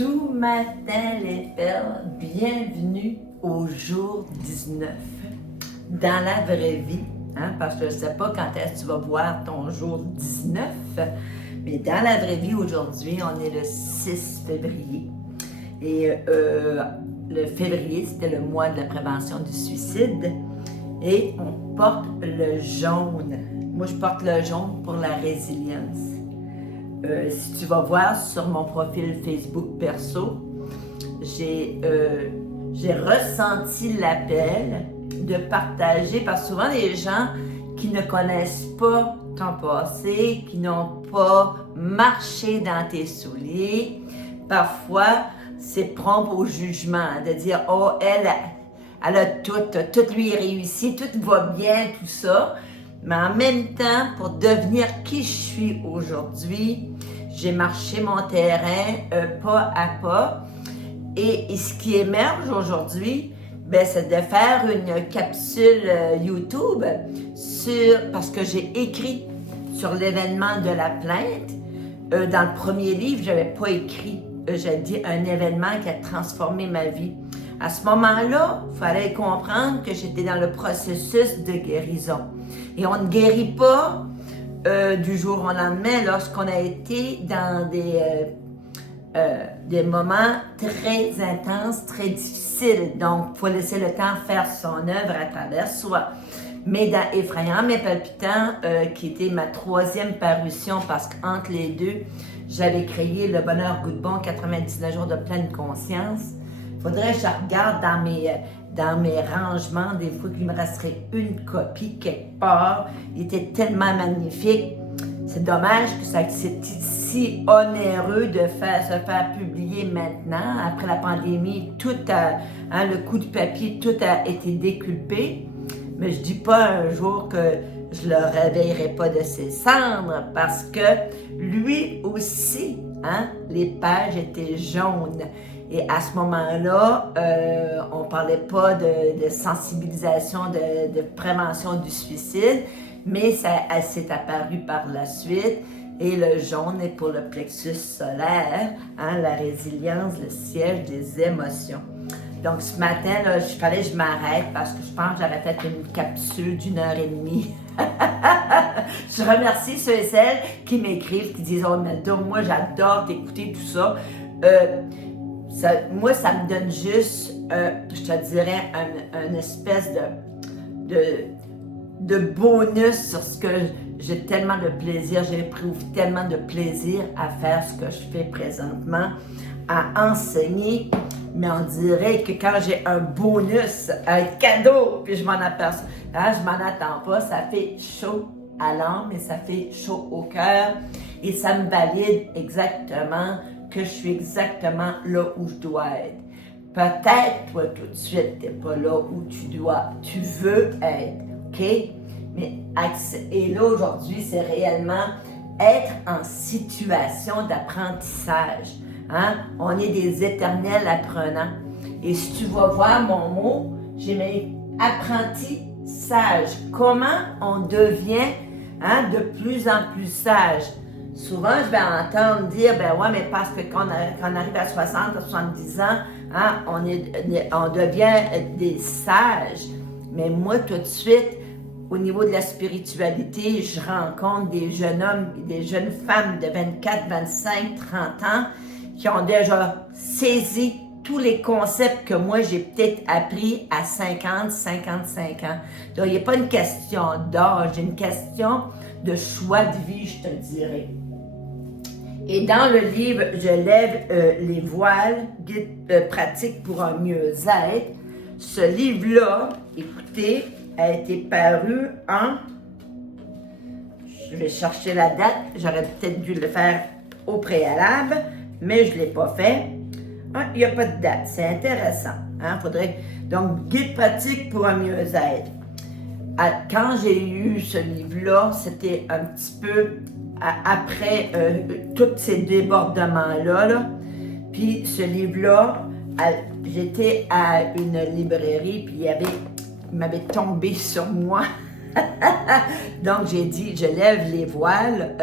Tout matin, les perles, bienvenue au jour 19. Dans la vraie vie, parce que je ne sais pas quand est-ce que tu vas voir ton jour 19, mais dans la vraie vie, aujourd'hui, on est le 6 février. Et le février, c'était le mois de la prévention du suicide. Et on porte le jaune. Moi, je porte le jaune pour la résilience. Si tu vas voir sur mon profil Facebook perso, j'ai ressenti l'appel de partager, parce que souvent les gens qui ne connaissent pas ton passé, qui n'ont pas marché dans tes souliers, parfois c'est prompt au jugement, de dire « Oh, elle a tout lui réussi, tout va bien, tout ça ». Mais en même temps, pour devenir qui je suis aujourd'hui, j'ai marché mon terrain pas à pas. Et ce qui émerge aujourd'hui, c'est de faire une capsule YouTube parce que j'ai écrit sur l'événement de la plainte. Dans le premier livre, je n'avais pas écrit, j'ai dit un événement qui a transformé ma vie. À ce moment-là, il fallait comprendre que j'étais dans le processus de guérison. Et on ne guérit pas du jour au lendemain lorsqu'on a été dans des moments très intenses, très difficiles. Donc, il faut laisser le temps faire son œuvre à travers soi. Mais dans Effrayant mais palpitant, qui était ma 3e parution, parce qu'entre les deux, j'avais créé Le Bonheur Goûte Bon, 99 jours de pleine conscience. Il faudrait que je regarde dans mes rangements, des fois qu'il me resterait une copie quelque part. Il était tellement magnifique. C'est dommage que c'est si onéreux de se faire publier maintenant. Après la pandémie, le coup de papier, tout a été déculpé. Mais je dis pas un jour que je le réveillerai pas de ses cendres, parce que lui aussi, les pages étaient jaunes. Et à ce moment-là, on ne parlait pas de sensibilisation, de prévention du suicide, mais ça s'est apparu par la suite. Et le jaune est pour le plexus solaire, la résilience, le siège des émotions. Donc ce matin, là, il fallait que je m'arrête parce que je pense que j'avais fait une capsule d'1h30. Je remercie ceux et celles qui m'écrivent, qui disent « Oh, Melda, moi j'adore t'écouter, tout ça. » Moi, ça me donne juste, je te dirais, une espèce de bonus sur ce que j'ai tellement de plaisir, j'éprouve tellement de plaisir à faire ce que je fais présentement, à enseigner, mais on dirait que quand j'ai un bonus, un cadeau, puis je m'en aperçois, je m'en attends pas, ça fait chaud à l'âme et ça fait chaud au cœur et ça me valide exactement que je suis exactement là où je dois être. Peut-être, toi, tout de suite, tu n'es pas là où tu veux être, OK? Et là, aujourd'hui, c'est réellement être en situation d'apprentissage. On est des éternels apprenants. Et si tu vas voir mon mot, j'ai mis apprentissage. Comment on devient de plus en plus sage? Souvent, je vais entendre dire, mais parce que quand on arrive à 60, à 70 ans, on devient des sages. Mais moi, tout de suite, au niveau de la spiritualité, je rencontre des jeunes hommes et des jeunes femmes de 24, 25, 30 ans qui ont déjà saisi tous les concepts que moi, j'ai peut-être appris à 50, 55 ans. Donc, il n'y a pas une question d'âge, c'est une question de choix de vie, je te dirais. Et dans le livre « Je lève les voiles, guide pratique pour un mieux-être », ce livre-là, écoutez, a été paru en... Je vais chercher la date, j'aurais peut-être dû le faire au préalable, mais je ne l'ai pas fait. Il n'y a pas de date, c'est intéressant. Donc, guide pratique pour un mieux-être. Quand j'ai eu ce livre-là, c'était un petit peu après tous ces débordements-là. Puis ce livre-là, j'étais à une librairie, puis il m'avait tombé sur moi Donc, j'ai dit, je lève les voiles.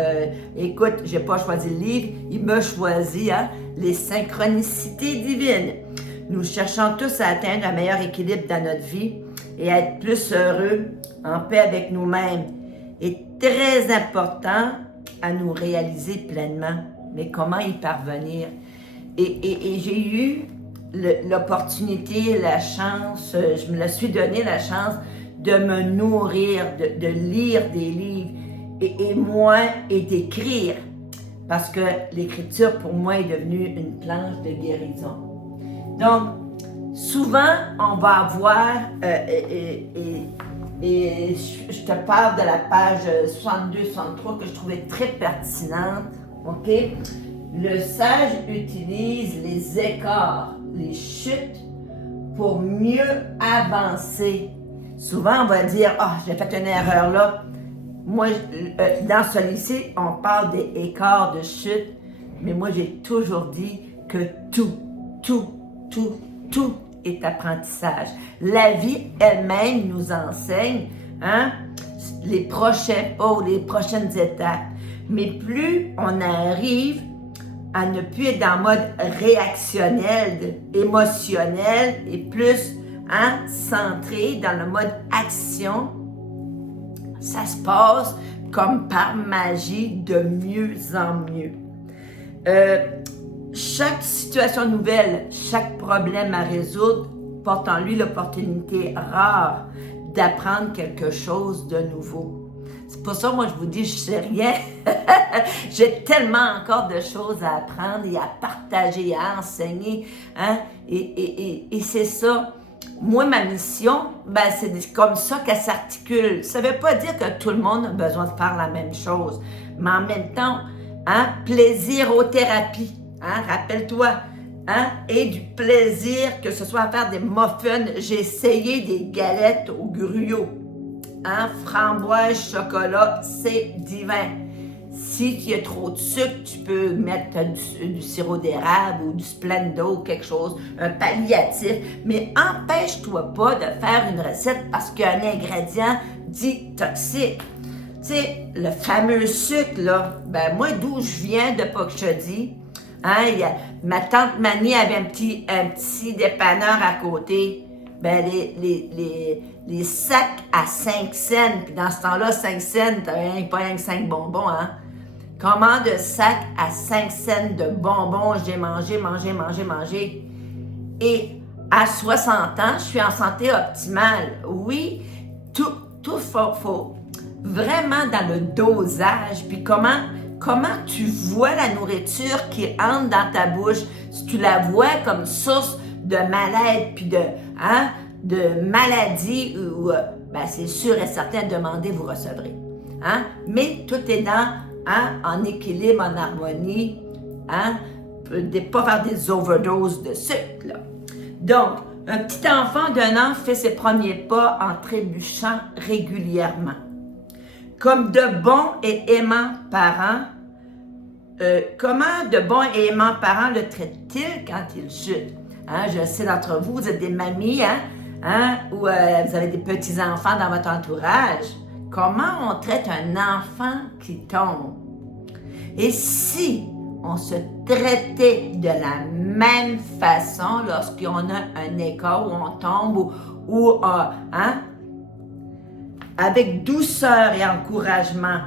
Écoute, j'ai pas choisi le livre, il m'a choisi, hein, les synchronicités divines. Nous cherchons tous à atteindre un meilleur équilibre dans notre vie et à être plus heureux, en paix avec nous-mêmes. Est très important à nous réaliser pleinement. Mais comment y parvenir? Et j'ai eu l'opportunité, la chance, je me la suis donné la chance de me nourrir, de lire des livres et d'écrire. Parce que l'écriture, pour moi, est devenue une planche de guérison. Donc, souvent, on va avoir, et je te parle de la page 62-63 que je trouvais très pertinente, OK? Le sage utilise les écarts, les chutes, pour mieux avancer. Souvent, on va dire, « Ah, j'ai fait une erreur là. » Moi, dans ce lycée, on parle des écarts de chute, mais moi, j'ai toujours dit que tout est apprentissage. La vie elle-même nous enseigne, hein, les prochains pas ou les prochaines étapes. Mais plus on arrive à ne plus être dans le mode réactionnel, émotionnel et plus, hein, centré dans le mode action, ça se passe comme par magie de mieux en mieux. Chaque situation nouvelle, chaque problème à résoudre porte en lui l'opportunité rare d'apprendre quelque chose de nouveau. C'est pour ça, moi, je vous dis, je sais rien. J'ai tellement encore de choses à apprendre et à partager, à enseigner, hein? Et c'est ça. Moi, ma mission, ben, c'est comme ça qu'elle s'articule. Ça ne veut pas dire que tout le monde a besoin de faire la même chose, mais en même temps, hein, plaisir aux thérapies. Hein, rappelle-toi, hein, et du plaisir, que ce soit à faire des muffins. J'ai essayé des galettes au gruau. Hein, framboise, chocolat, c'est divin. Si tu as trop de sucre, tu peux mettre du sirop d'érable ou du Splenda ou quelque chose, un palliatif. Mais empêche-toi pas de faire une recette parce qu'il y a un ingrédient dit toxique. Tu sais, le fameux sucre, là, ben moi, d'où je viens de Pocchedi, hein, ma tante Manie avait un petit dépanneur à côté. Ben, les sacs à 5 cents, puis dans ce temps-là, 5 cents, t'avais pas rien que 5 bonbons, hein? Comment de sacs à 5 cents de bonbons, j'ai mangé. Et à 60 ans, je suis en santé optimale. Oui, tout faut vraiment dans le dosage, puis comment tu vois la nourriture qui entre dans ta bouche, si tu la vois comme source de mal-être, puis de maladie, ou ben c'est sûr et certain, demandez, vous recevrez. Hein? Mais tout est dans, hein, en équilibre, en harmonie, hein? Pas faire des overdoses de sucre, là. Donc, un petit enfant d'1 an fait ses premiers pas en trébuchant régulièrement. Comme de bons et aimants parents, comment de bons et aimants parents le traitent-ils quand il chute? Hein, je sais d'entre vous, vous êtes des mamies, ou vous avez des petits-enfants dans votre entourage. Comment on traite un enfant qui tombe? Et si on se traitait de la même façon lorsqu'on a un écart où on tombe avec douceur et encouragement,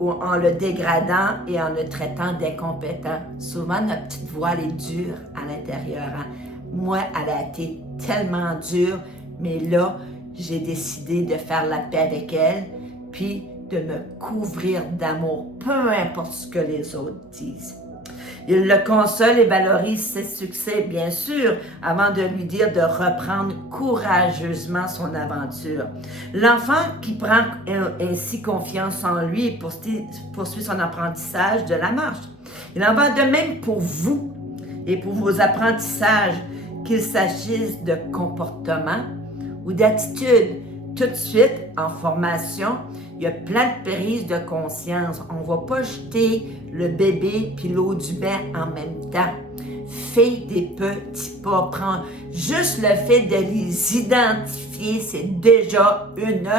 ou en le dégradant et en le traitant d'incompétent. Souvent, notre petite voix elle est dure à l'intérieur. Hein? Moi, elle a été tellement dure, mais là, j'ai décidé de faire la paix avec elle, puis de me couvrir d'amour, peu importe ce que les autres disent. Il le console et valorise ses succès, bien sûr, avant de lui dire de reprendre courageusement son aventure. L'enfant qui prend ainsi confiance en lui et poursuit son apprentissage de la marche. Il en va de même pour vous et pour vos apprentissages, qu'il s'agisse de comportement ou d'attitude. Tout de suite, en formation, il y a plein de prises de conscience. On ne va pas jeter le bébé puis l'eau du bain en même temps. Fais des petits pas. Prends juste le fait de les identifier, c'est déjà une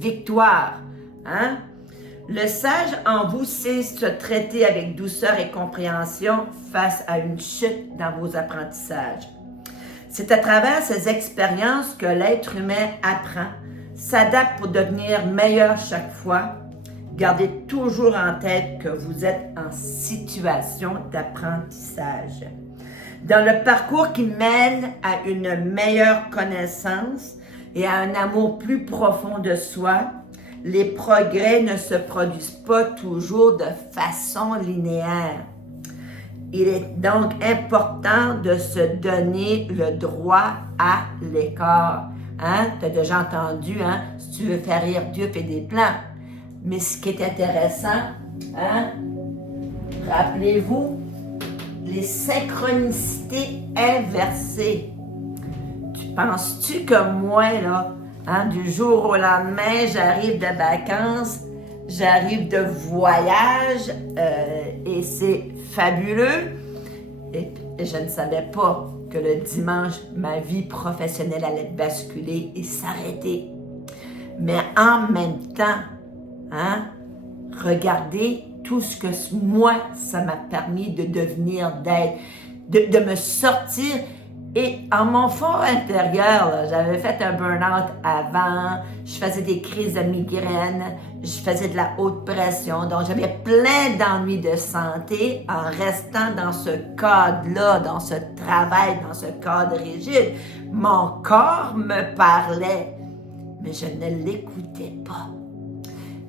victoire. Hein? Le sage en vous sait se traiter avec douceur et compréhension face à une chute dans vos apprentissages. C'est à travers ces expériences que l'être humain apprend, s'adapte pour devenir meilleur chaque fois. Gardez toujours en tête que vous êtes en situation d'apprentissage. Dans le parcours qui mène à une meilleure connaissance et à un amour plus profond de soi, les progrès ne se produisent pas toujours de façon linéaire. Il est donc important de se donner le droit à l'écart. Hein? Tu as déjà entendu, hein? Si tu veux faire rire Dieu, fais des plans. Mais ce qui est intéressant, hein? Rappelez-vous, les synchronicités inversées. Penses-tu que moi, là, hein, du jour au lendemain, j'arrive de vacances, j'arrive de voyage et c'est fabuleux. Et je ne savais pas que le dimanche, ma vie professionnelle allait basculer et s'arrêter. Mais en même temps, hein, regardez tout ce que moi, ça m'a permis de devenir, d'être, de me sortir. Et en mon fort intérieur, j'avais fait un burn-out avant, je faisais des crises de migraine, je faisais de la haute pression, donc j'avais plein d'ennuis de santé en restant dans ce cadre-là, dans ce travail, dans ce cadre rigide. Mon corps me parlait, mais je ne l'écoutais pas.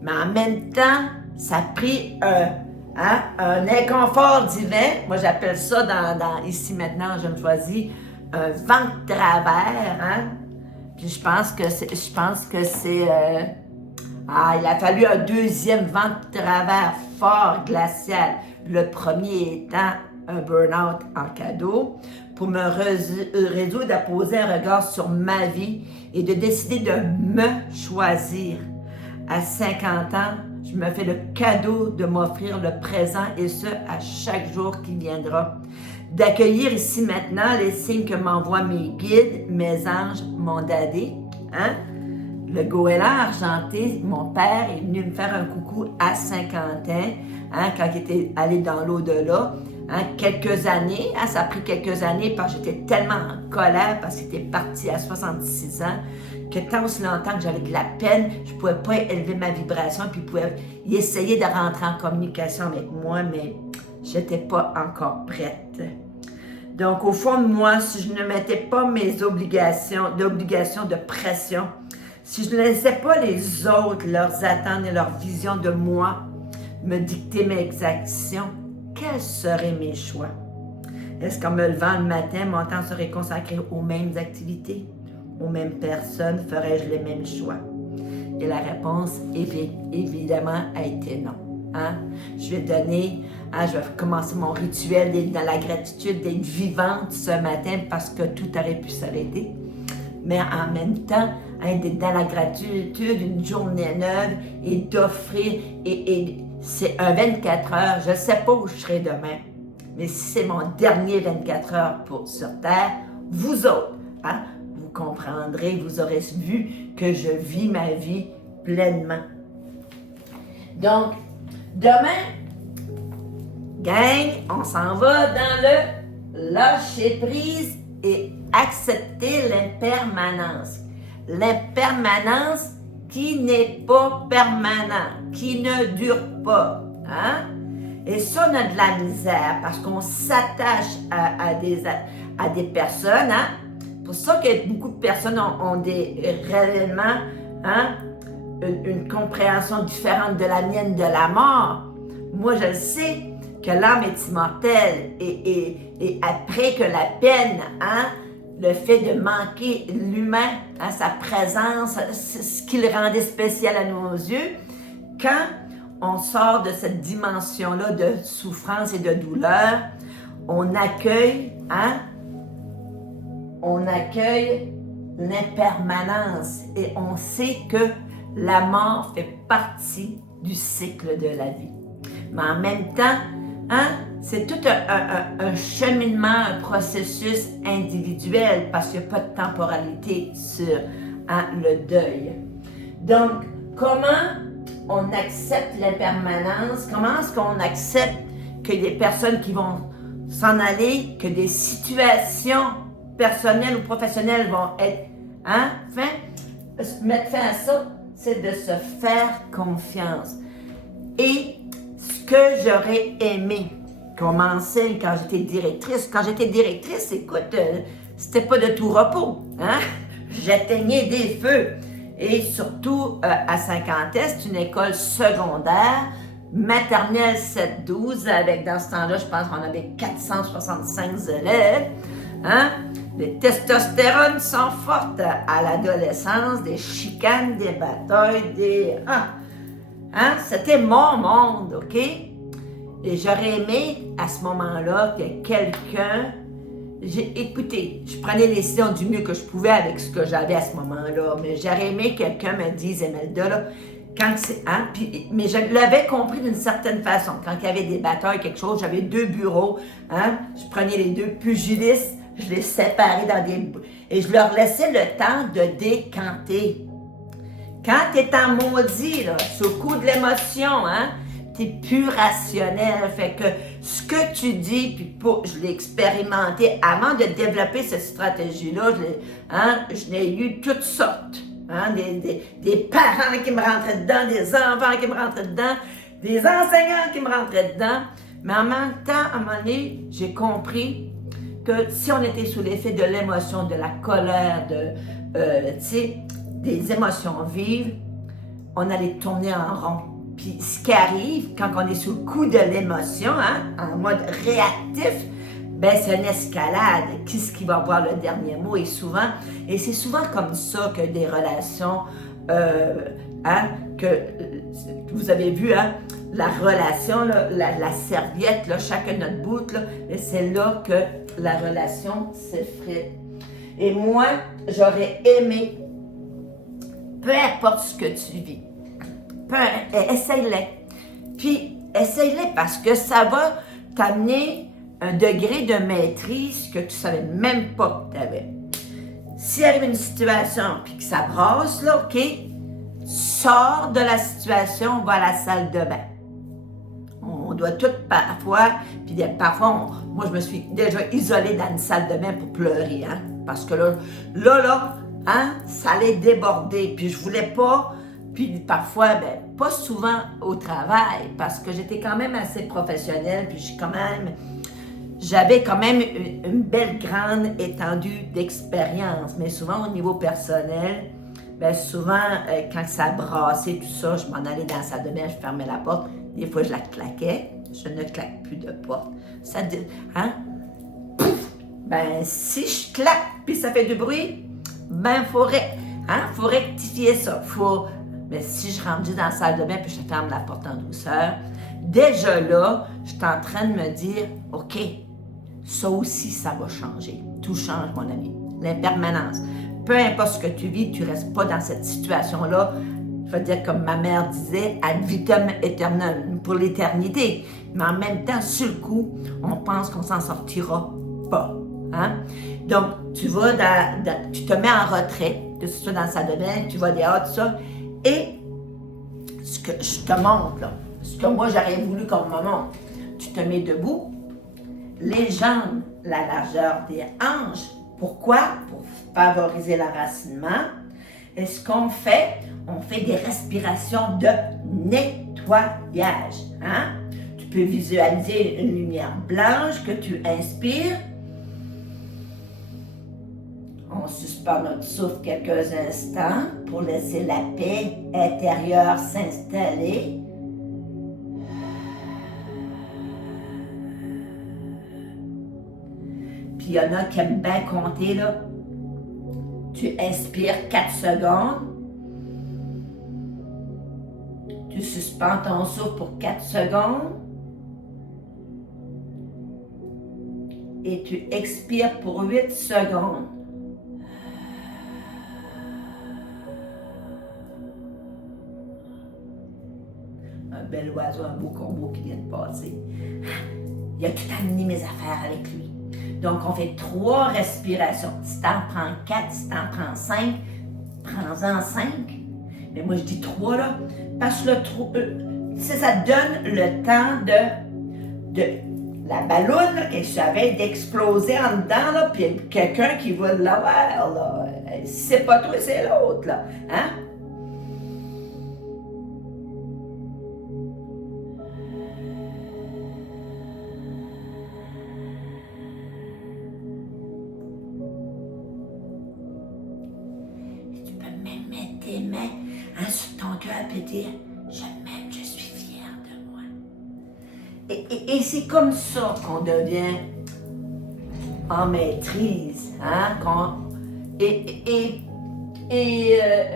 Mais en même temps, ça a pris un inconfort divin. Moi, j'appelle ça ici maintenant, je me choisis un vent de travers. Hein? Puis je pense que c'est il a fallu un deuxième vent de travers fort, glacial. Le premier étant un burn-out en cadeau pour me résoudre à poser un regard sur ma vie et de décider de me choisir. À 50 ans, je me fais le cadeau de m'offrir le présent et ce, à chaque jour qui viendra. D'accueillir ici maintenant les signes que m'envoient mes guides, mes anges, mon daddy. Hein? Le goéland argenté, mon père, est venu me faire un coucou à 50 ans, hein, quand il était allé dans l'au-delà. Hein, quelques années, hein, ça a pris quelques années parce que j'étais tellement en colère parce qu'il était parti à 66 ans que tant aussi longtemps que j'avais de la peine, je ne pouvais pas élever ma vibration puis il essayait de rentrer en communication avec moi, mais je n'étais pas encore prête. Donc, au fond de moi, si je ne mettais pas mes obligations de pression, si je ne laissais pas les autres, leurs attentes et leurs visions de moi me dicter mes actions, quels seraient mes choix? Est-ce qu'en me levant le matin, mon temps serait consacré aux mêmes activités, aux mêmes personnes? Ferais-je les mêmes choix? Et la réponse, évidemment, a été non. Hein? Je vais commencer mon rituel d'être dans la gratitude, d'être vivante ce matin parce que tout aurait pu s'arrêter. Mais en même temps, hein, d'être dans la gratitude, une journée neuve et d'offrir, et c'est un 24 heures, je ne sais pas où je serai demain, mais si c'est mon dernier 24 heures sur Terre, vous autres, hein, vous comprendrez, vous aurez vu que je vis ma vie pleinement. Donc, demain, gang, on s'en va dans le lâcher prise et accepter l'impermanence. L'impermanence qui n'est pas permanent, qui ne dure pas. Hein? Et ça, on a de la misère parce qu'on s'attache à des personnes. Hein? Pour ça que beaucoup de personnes ont réellement une compréhension différente de la mienne de la mort. Moi, je le sais que l'âme est immortelle et après que la peine, hein, le fait de manquer l'humain, hein, sa présence, ce qui le rendait spécial à nos yeux, quand on sort de cette dimension-là de souffrance et de douleur, on accueille l'impermanence et on sait que la mort fait partie du cycle de la vie. Mais en même temps, hein, c'est tout un cheminement, un processus individuel parce qu'il n'y a pas de temporalité sur le deuil. Donc, comment on accepte l'impermanence, comment est-ce qu'on accepte que des personnes qui vont s'en aller, que des situations personnelles ou professionnelles vont être, mettre fin à ça, c'est de se faire confiance. Et ce que j'aurais aimé qu'on m'enseigne quand j'étais directrice, écoute, c'était pas de tout repos, J'éteignais des feux. Et surtout à Saint-Quentin, c'est une école secondaire, maternelle 7-12, avec dans ce temps-là, je pense qu'on avait 465 élèves. Les testostérones sont fortes à l'adolescence, des chicanes, des batailles, c'était mon monde, OK? Et j'aurais aimé, à ce moment-là, que quelqu'un... Écoutez, je prenais les décisions du mieux que je pouvais avec ce que j'avais à ce moment-là, mais j'aurais aimé que quelqu'un me dise, Imelda, là, quand c'est... mais je l'avais compris d'une certaine façon. Quand il y avait des batailles, quelque chose, j'avais 2 bureaux, je prenais les 2 pugilistes, je les séparais dans des... Et je leur laissais le temps de décanter. Quand tu es en maudit, là, sous le coup de l'émotion, tu n'es plus rationnel. Fait que ce que tu dis, puis je l'ai expérimenté avant de développer cette stratégie-là, je l'ai eu toutes sortes. Des parents qui me rentraient dedans, des enfants qui me rentraient dedans, des enseignants qui me rentraient dedans. Mais en même temps, à un moment donné, j'ai compris que si on était sous l'effet de l'émotion, de la colère, des émotions vives, on allait tourner en rond. Puis ce qui arrive quand on est sous le coup de l'émotion, en mode réactif, c'est une escalade. Qu'est-ce qui va avoir le dernier mot? Et c'est souvent comme ça que des relations, que vous avez vu, la relation, là, la serviette, là, chacun notre bout, là, c'est là que la relation s'effrite. Et moi, j'aurais aimé, peu importe ce que tu vis, essaye-les. Puis, essaye-les parce que ça va t'amener un degré de maîtrise que tu ne savais même pas que tu avais. S'il arrive une situation puis que ça brasse, là, OK, sors de la situation, va à la salle de bain. On doit tout parfois, puis parfois, moi je me suis déjà isolée dans une salle de bain pour pleurer, parce que là, ça allait déborder, puis je voulais pas. Puis parfois, pas souvent au travail, parce que j'étais quand même assez professionnelle, puis j'avais quand même une belle grande étendue d'expérience, mais souvent au niveau personnel, souvent quand ça brassait tout ça, je m'en allais dans la salle de bain, je fermais la porte, des fois je la claquais, je ne claque plus de porte. Ça si je claque puis ça fait du bruit, faut rectifier ça, mais si je rentre dans la salle de bain puis je ferme la porte en douceur, déjà là, je suis en train de me dire, OK, ça aussi, ça va changer. Tout change, mon ami. L'impermanence. Peu importe ce que tu vis, tu ne restes pas dans cette situation-là. Je veux dire, comme ma mère disait, ad vitam aeternam, pour l'éternité. Mais en même temps, sur le coup, on pense qu'on s'en sortira pas. Donc, tu te mets en retrait, que ce soit dans la salle de bain, tu vas dehors, tout ça. Et ce que je te montre, là, ce que moi j'aurais voulu qu'on me montre, tu te mets debout, les jambes, la largeur des hanches. Pourquoi? Pour favoriser l'enracinement. Et ce qu'on fait, on fait des respirations de nettoyage. Tu peux visualiser une lumière blanche que tu inspires. On suspend notre souffle quelques instants pour laisser la paix intérieure s'installer. Puis il y en a qui aiment bien compter, là. Tu inspires 4 secondes. Tu suspends ton souffle pour 4 secondes. Et tu expires pour 8 secondes. Un bel oiseau, un beau combo qui vient de passer. Il a tout amené mes affaires avec lui. Donc, on fait 3 respirations. Si t'en prends 4, si t'en prends 5, prends-en 5. Mais moi, je dis 3, là, parce que ça donne le temps de la balloune, là, qu'elle savait d'exploser en dedans, là, puis quelqu'un qui va l'avoir, là. C'est pas toi, c'est l'autre, là. Hein? Tu peux même mettre tes mains sur ton cœur et dire « Je m'aime, je suis fière de moi ». Et c'est comme ça qu'on devient en maîtrise. Hein?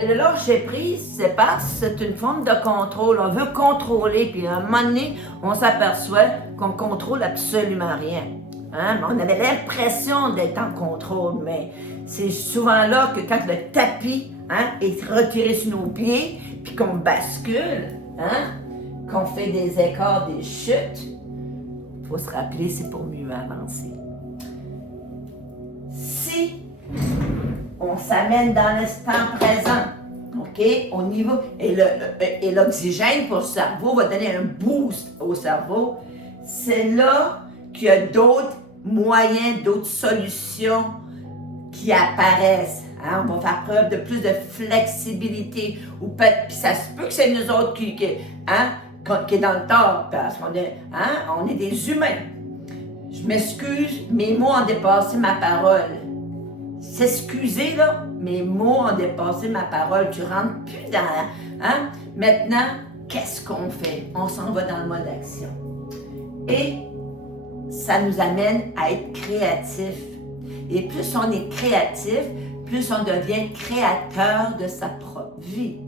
Le lâcher prise, c'est parce que c'est une forme de contrôle. On veut contrôler, puis à un moment donné, on s'aperçoit qu'on contrôle absolument rien. Hein? On avait l'impression d'être en contrôle, mais c'est souvent là que quand le tapis est retiré sur nos pieds, puis qu'on bascule, qu'on fait des écarts, des chutes, il faut se rappeler, c'est pour mieux avancer. Si on s'amène dans l'instant présent, OK, au niveau, et l'oxygène pour le cerveau va donner un boost au cerveau, c'est là qu'il y a d'autres moyens, d'autres solutions qui apparaissent. Hein? On va faire preuve de plus de flexibilité. Puis ça se peut que c'est nous autres qui est dans le tort, parce qu'on est, on est des humains. Je m'excuse, mes mots ont dépassé ma parole. S'excuser, là, mes mots ont dépassé ma parole. Tu rentres plus dans... Maintenant, qu'est-ce qu'on fait? On s'en va dans le mode action. Et ça nous amène à être créatif. Et plus on est créatif, plus on devient créateur de sa propre vie.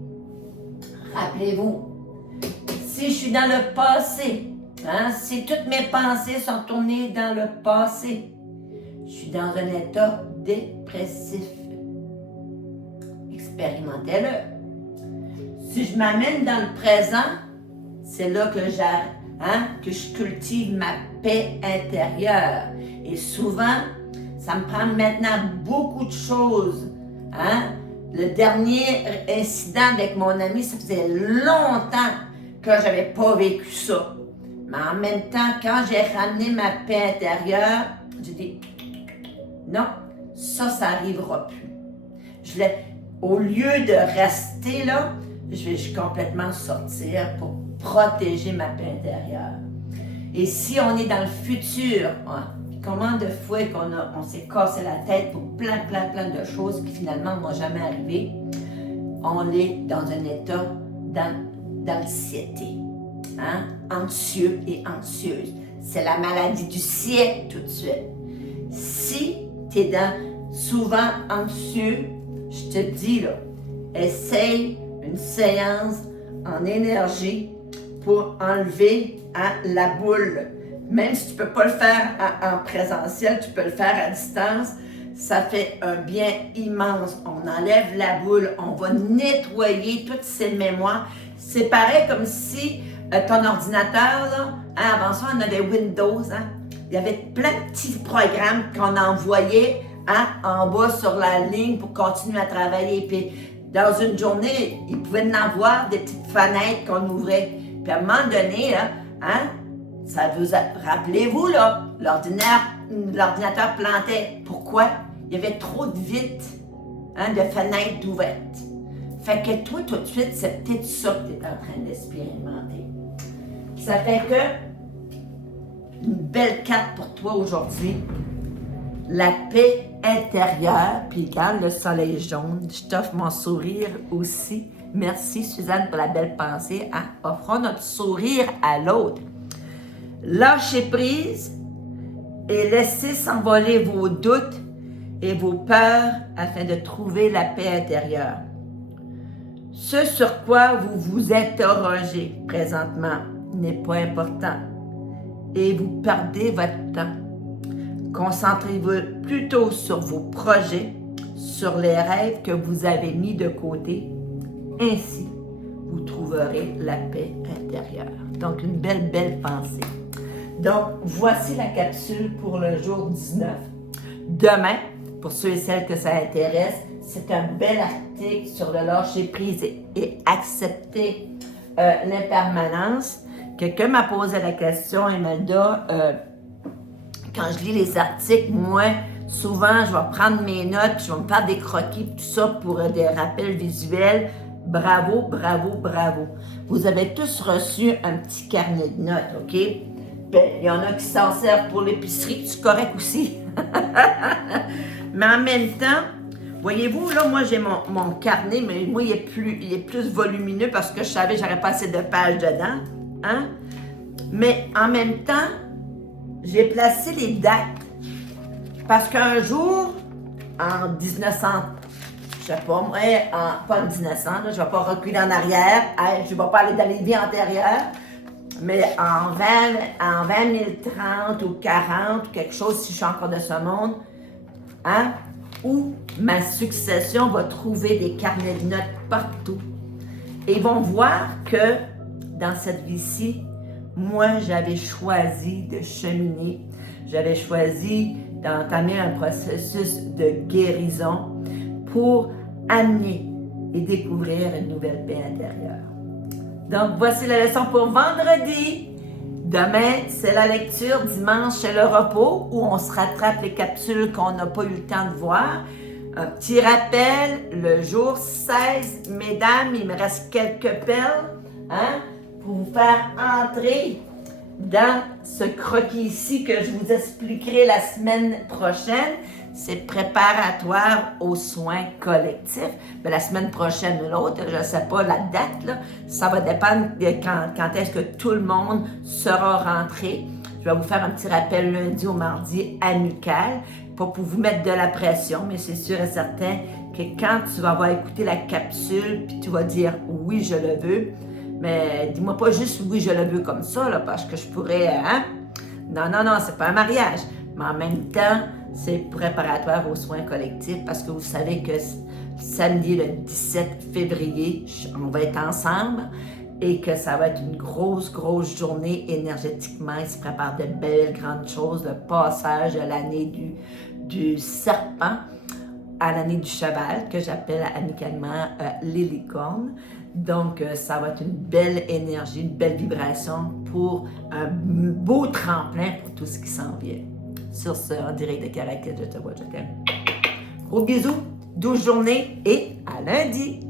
Rappelez-vous, si je suis dans le passé, si toutes mes pensées sont tournées dans le passé, je suis dans un état dépressif. Expérimentez-le. Si je m'amène dans le présent, c'est là que que je cultive ma paix intérieure. Et souvent, ça me prend maintenant beaucoup de choses. Le dernier incident avec mon ami, ça faisait longtemps que je n'avais pas vécu ça. Mais en même temps, quand j'ai ramené ma paix intérieure, j'ai dit non, ça n'arrivera plus. Au lieu de rester là, je vais complètement sortir pour protéger ma paix intérieure. Et si on est dans le futur, combien de fois qu'on s'est cassé la tête pour plein de choses qui finalement ne vont jamais arriver, on est dans un état d'anxiété, anxieux et anxieuse. C'est la maladie du siècle tout de suite. Si tu es souvent anxieux, je te dis là, essaye une séance en énergie pour enlever la boule. Même si tu ne peux pas le faire en présentiel, tu peux le faire à distance. Ça fait un bien immense. On enlève la boule, on va nettoyer toutes ces mémoires. C'est pareil comme si ton ordinateur, là, avant ça, on avait Windows. Il y avait plein de petits programmes qu'on envoyait en bas sur la ligne pour continuer à travailler. Puis dans une journée, il pouvait en avoir des petites fenêtres qu'on ouvrait. Puis à un moment donné, ça vous rappelez-vous, là, l'ordinateur plantait. Pourquoi? Il y avait trop de vitres, de fenêtres ouvertes. Fait que toi, tout de suite, c'est peut-être ça que tu es en train d'expérimenter. Ça fait que une belle carte pour toi aujourd'hui. La paix intérieure. Puis regarde le soleil jaune. Je t'offre mon sourire aussi. Merci Suzanne pour la belle pensée. Offrons notre sourire à l'autre. Lâchez prise et laissez s'envoler vos doutes et vos peurs afin de trouver la paix intérieure. Ce sur quoi vous vous interrogez présentement n'est pas important et vous perdez votre temps. Concentrez-vous plutôt sur vos projets, sur les rêves que vous avez mis de côté. Ainsi, vous trouverez la paix intérieure. Donc, une belle pensée. Donc, voici la capsule pour le jour 19. Demain, pour ceux et celles que ça intéresse, c'est un bel article sur le lâcher prise et accepter l'impermanence. Quelqu'un m'a posé la question, Imelda, quand je lis les articles, moi, souvent, je vais prendre mes notes, je vais me faire des croquis, tout ça pour des rappels visuels. Bravo, bravo, bravo. Vous avez tous reçu un petit carnet de notes, OK? Ben, il y en a qui s'en servent pour l'épicerie, c'est correct aussi. Mais en même temps, voyez-vous, là, moi, j'ai mon carnet, mais moi, il est plus volumineux parce que je savais que j'aurais pas assez de pages dedans. Hein? Mais en même temps, j'ai placé les dates. Parce qu'un jour, en 1900, je sais pas, moi, pas en 1900, là, je vais pas reculer en arrière, je vais pas aller dans les vies antérieures, mais en 2030 ou 40 ou quelque chose, si je suis encore de ce monde, hein, où ma succession va trouver des carnets de notes partout. Et ils vont voir que dans cette vie-ci, moi, j'avais choisi de cheminer, j'avais choisi d'entamer un processus de guérison pour amener et découvrir une nouvelle paix intérieure. Donc, voici la leçon pour vendredi. Demain, c'est la lecture. Dimanche, c'est le repos où on se rattrape les capsules qu'on n'a pas eu le temps de voir. Un petit rappel, le jour 16, mesdames, il me reste quelques perles, hein, pour vous faire entrer dans ce croquis ici que je vous expliquerai la semaine prochaine. C'est préparatoire aux soins collectifs. Mais la semaine prochaine, l'autre, je ne sais pas la date, là, ça va dépendre de quand est-ce que tout le monde sera rentré. Je vais vous faire un petit rappel lundi au mardi amical, pas pour vous mettre de la pression, mais c'est sûr et certain que quand tu vas avoir écouté la capsule, puis tu vas dire « oui, je le veux », mais dis-moi pas juste « oui, je le veux » comme ça, là, parce que je pourrais, hein? Non, non, non, c'est pas un mariage. Mais en même temps, c'est préparatoire aux soins collectifs parce que vous savez que samedi, le 17 février, on va être ensemble et que ça va être une grosse, grosse journée énergétiquement. Il se prépare de belles, grandes choses, le passage de l'année du serpent à l'année du cheval, que j'appelle amicalement les licornes. Donc, ça va être une belle énergie, une belle vibration pour un beau tremplin pour tout ce qui s'en vient. Sur ce, en direct de Caracal, je te vois, je t'aime. Gros bisous, douce journée et à lundi!